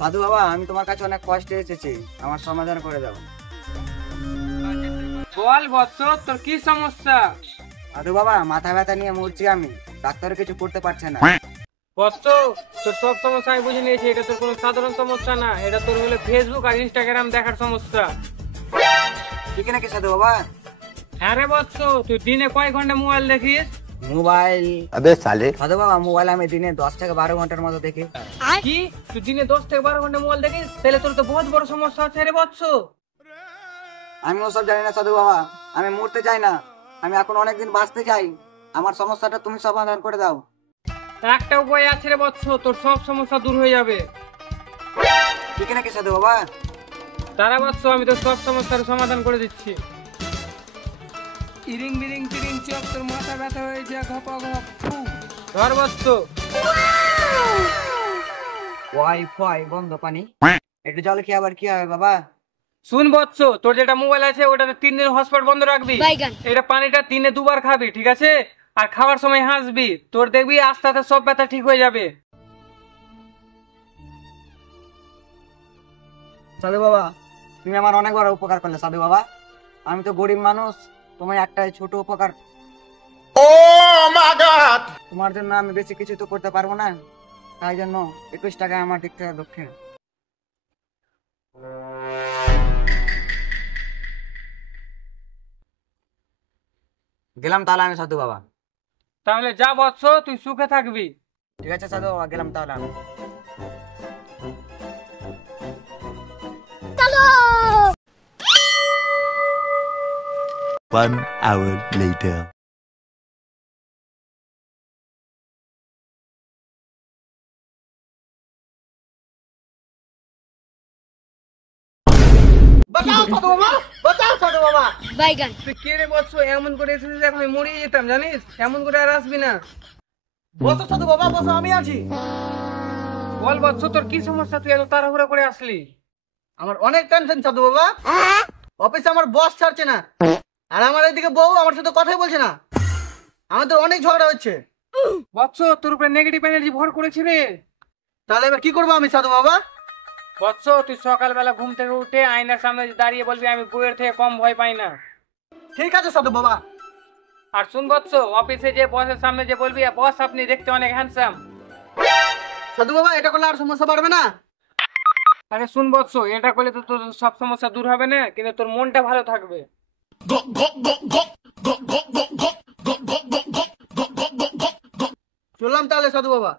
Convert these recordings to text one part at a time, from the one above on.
সাধু বাবা, আমি তোমার কাছে অনেক কষ্টে এসেছি, আমার সমাধান করে দাও। বল বৎস, তোর কি সমস্যা? সাধু বাবা, মাথা ব্যথা নিয়ে মরছি আমি, ডাক্তার কিছু করতে পারছে না। বৎস, তোর সব সমস্যা আমি বুঝে নিয়েছি। এটা তোর কোনো সাধারণ সমস্যা না, এটা তোর হলো ফেসবুক আর ইনস্টাগ্রাম দেখার সমস্যা। ঠিক নাকি সাধু বাবা? হ্যাঁ রে বৎস, তুই দিনে কয় ঘন্টা মোবাইল দেখিস? মোবাইল? अबे साले। সাধু বাবা, মোবাইল আমি দিনে 10 থেকে 12 ঘন্টার মতো দেখি। কি তুই দিনে 10 থেকে 12 ঘন্টা মোবাইল দেখিস? তাহলে তোর তো বহুত বড় সমস্যা আছে রে বৎস। আমি ওসব জানি না সাধু বাবা, আমি মরতে চাই না, আমি এখন অনেকদিন বাঁচতে চাই, আমার সমস্যাটা তুমি সমাধান করে দাও। একটা উপায় আছে রে বৎস, তোর সব সমস্যা দূর হয়ে যাবে। ঠিক নাকি সাধু বাবা? তারা বৎস, আমি তোর সব সমস্যার সমাধান করে দিচ্ছি। ইরিং বিরিং তিরিং চোখ, তোর মাথা ব্যথা হয়েছে ঘপ ঘপ ফু। ধর বৎস। ওয়াইফাই বন্ধ, পানি একটু জল খেয়ে আবার কি হবে বাবা? শুন বৎস, তোর যেটা মোবাইল আছে ওটাতে 3 দিন হটস্পট বন্ধ রাখবি। এটা পানিটা দিনে 2 বার খাবি, ঠিক আছে? আর খাওয়ার সময় হাসবি, তোর দেখবি আস্তে আস্তে সব ব্যথা ঠিক হয়ে যাবে। সাধু বাবা, তুমি আমার অনেক বড় উপকার করলে সাধু বাবা, আমি তো গরিব মানুষ, তোমার একটাই ছোট উপকার। তোমার জন্য আমি বেশি কিছু তো করতে পারবো না, তাই জন্য 21 টাকা আমার দিক থেকে দক্ষিণ। গেলাম তাহলে আমি সাধু বাবা। তাহলে যা বৎস, তুই সুখে থাকবি। ঠিক আছে সাধু বাবা, গেলাম তাহলে আমি। One hour later. বাঁচাও সাধু বাবা, বাঁচাও সাধু বাবা। তুই কে রে বৎস, এমন করে এসেছিস এখন আমি মরে যেতাম জানিস, এমন করে আর আসবি না। বসো সাধু বাবা, বসো, আমি আছি। বল বৎস, তোর কি সমস্যা, তুই এত তাড়াহুড়া করে আসলি? আমার অনেক টেনশন সাধু বাবা, অফিসে আমার বস ছাড়ছে না, আর আমার এদিকে বউ আমার সাথে কথাই বলছে না, আমাদের অনেক ঝগড়া হচ্ছে। বৎস, তোর উপরে নেগেটিভ এনার্জি ভর করেছি রে। তাহলে এবার কি করবো আমি সাধু বাবা? বৎস, তুই সকালবেলা ঘুম থেকে উঠে আয়নার সামনে দাঁড়িয়ে বলবি আমি বউয়ের থেকে কম ভয় পাই না। ঠিক আছে সাধু বাবা। আর শুন বৎস, অফিসে যে বসের সামনে যে বলবি বস আপনি দেখতে অনেক হ্যান্ডসাম। সাধু বাবা, এটা করলে আর সমস্যা বাড়বে না? আরে শুন বৎস, এটা করলে তো তোর সব সমস্যা দূর হবে না, কিন্তু তোর মনটা ভালো থাকবে। চললাম তাহলে সাধু বাবা।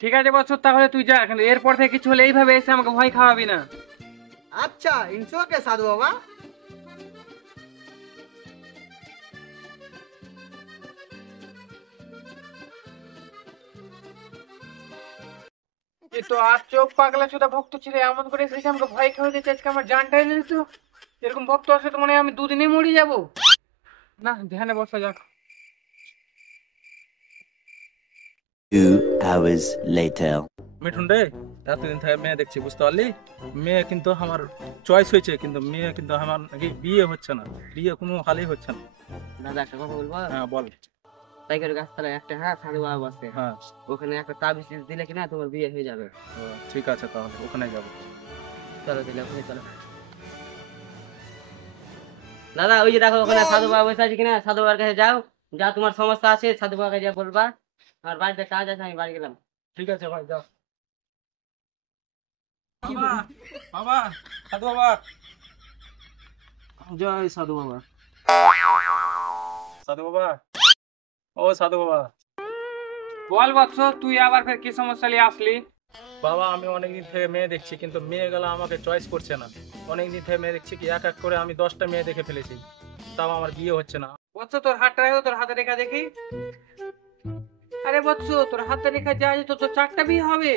ঠিক আছে বৎস, তাহলে তুই যা, কিন্তু এরপর থেকে কিছু হলে এইভাবে এসে আমাকে ভয় খাওয়াবি না। আচ্ছা, ইনশোকে সাধু বাবা। এ তো আর চোখ পাগলা চোদা ভক্ত ছিল, এমন করে এসেছে আমাকে ভয় খাওয়া দিচ্ছে, আজকে আমার জানটাই নিত। এরকম ভক্ত আসলে তো মনে হয় আমি দুদিনেই মরে যাব। না, ধ্যানে বসা যাক। 2 hours later. মিঠুন রে, এতদিন থেকে মেয়ে দেখছি, বুঝতে পারলি? মেয়ে কিন্তু আমার চয়েস হয়েছে, কিন্তু মেয়ে কিন্তু আমার নাকি বিয়ে হচ্ছে না, বিয়ে কোনো হালেই হচ্ছে না। দাদা একটা কথা বলবো? হ্যাঁ বল। টাইগার গাছতলায় একটা সাধু বাবা বসে, হ্যাঁ ওখানে একটা তাবিজ দিলে কিনা তোমার বিয়ে হয়ে যাবে। ঠিক আছে, তাহলে ওখানে যাবো। চলো তাহলে ওখানে চলো। দাদা ওই যে দেখো ওখানে সাধু বাবা বসে আছে কিনা, সাধু বাবার কাছে যাও, যা তোমার সমস্যা আছে সাধু বাবার কাছে বলবা। আমার বাড়িতে কাজ আছে, আমি বাড়ি গেলাম। ঠিক আছে ভাই, যাও। বাবা, বাবা, সাধু বাবা। জয় সাধু বাবা। সাধু বাবা, ও সাধু বাবা। বল বৎস, তুই আবার ফের কি সমস্যা নিয়ে আসলি? বাবা, আমি অনেকদিন থেকে মেয়ে দেখছি, কিন্তু মেয়েগুলো আমাকে চয়েস করছে না। অনেকদিন থেকে মেয়ে দেখছি, কি এক এক করে আমি 10টা মেয়ে দেখে ফেলেছি, তাও আমার বিয়ে হচ্ছে না। বৎস, তোর হাতটা রাখো, তোর হাতে রেখা দেখি। আরে বৎস, তোর হাতে রেখা যা আছে তো তোর 4টা বিয়ে হবে।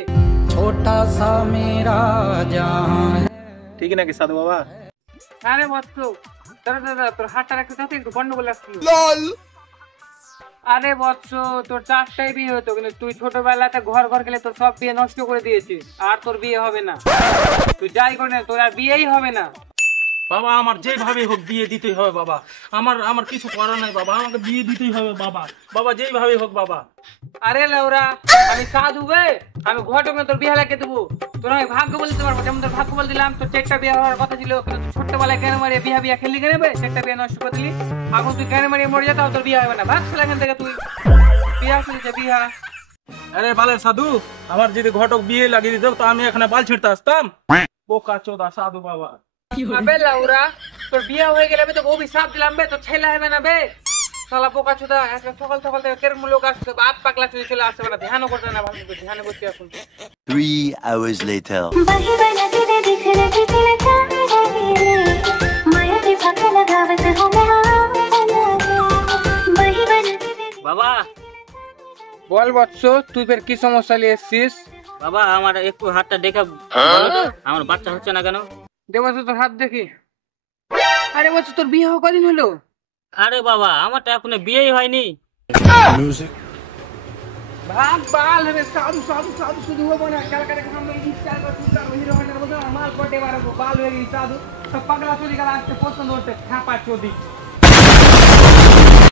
छोटा सा मेरा जहां ঠিক নাকি সাধু বাবা? আরে বৎস, দাদা দাদা তোর হাতটা রাখতে তাতে একটু গন্ডগোল আসছিল। আরে বৎস, তোর 4টাই বিয়ে হতো, কিন্তু তুই ছোটবেলাতে ঘর ঘর গেলে তোর সব বিয়ে নষ্ট করে দিয়েছিস, আর তোর বিয়ে হবে না। তুই যাই করে না, তোর আর বিয়েই হবে না। বাবা আমার যেভাবে হোক বিয়ে দিতেই হবে বাবা। আমার আমার কিছু করার নাই বাবা, আমাকে বিয়ে দিতেই হবে বাবা। বাবা যেইভাবে হোক বাবা। আরে লাউরা, আমি সাধু বে, আমি ঘটকে তোর বিয়ে লাগিয়ে দেবো। তোর আমি ভাগ্য বলতে পারবো, যেমন তোর ভাগ্য বলে দিলাম তোর 4টা বিয়ে হওয়ার কথা ছিল, কিন্তু তুই ছোট্টবেলায় কেন মারিয়ে বিয়ে খেললি কেন বে? 4টা বিয়ে নষ্ট করে দিলি। এখন তুই কেন মারিয়ে মরে যেতাও, তোর বিয়ে হবে না। ভাগ এখান থেকে তুই। বিয়া শুনেছে বিয়া। আরে বালের সাধু, আমার যদি ঘটক বিয়ে লাগিয়ে দিত তো আমি এখানে বাল ছিড়তে আসতাম। বোকা চোদা সাধু বাবা। আবে লাউরা, তোর বিয়ে হয়ে গেলে আমি তোকে অভিশাপ দিলাম বে, তোর ছেলে হবে না বে। শালা বোকা চোদা, সকাল সকাল থেকে কেরম লোক আসছে, বাপ পাগলা চলে আসছে না, ধ্যানও করতে না, ভালো করে ধ্যান করতে এখন। 3 hours later. वही बना के दे दिख रखी दिल माया के फाका लगावत हो मैं वही बना के दे। বাবা বল বৎস, তুই ফের কি সমস্যা নিয়ে এসছিস? বাবা আমার একটু হাতটা দেখে বলো তো, আমার বাচ্চা হচ্ছে না কেন? দেবো তোর হাত দেখি। আরে বৎস, তোর বিয়ে হওয়া কদিন হলো? আরে বাবা আমারটা এখনো বিয়েই হয়নি। ভাগ বাল হবে, সাধু সাধু সাধু শুধু হবো না, ক্যালকাটা সামনে ইনস্টাল করে সুন্দর হিরো হন্ডার বলতে মাল পটে বাড়াবো, বাল হয়ে গেছে সাধু। সব পাগলা চলি গেল আসতে পছন্দ হচ্ছে, খাপা চোদি।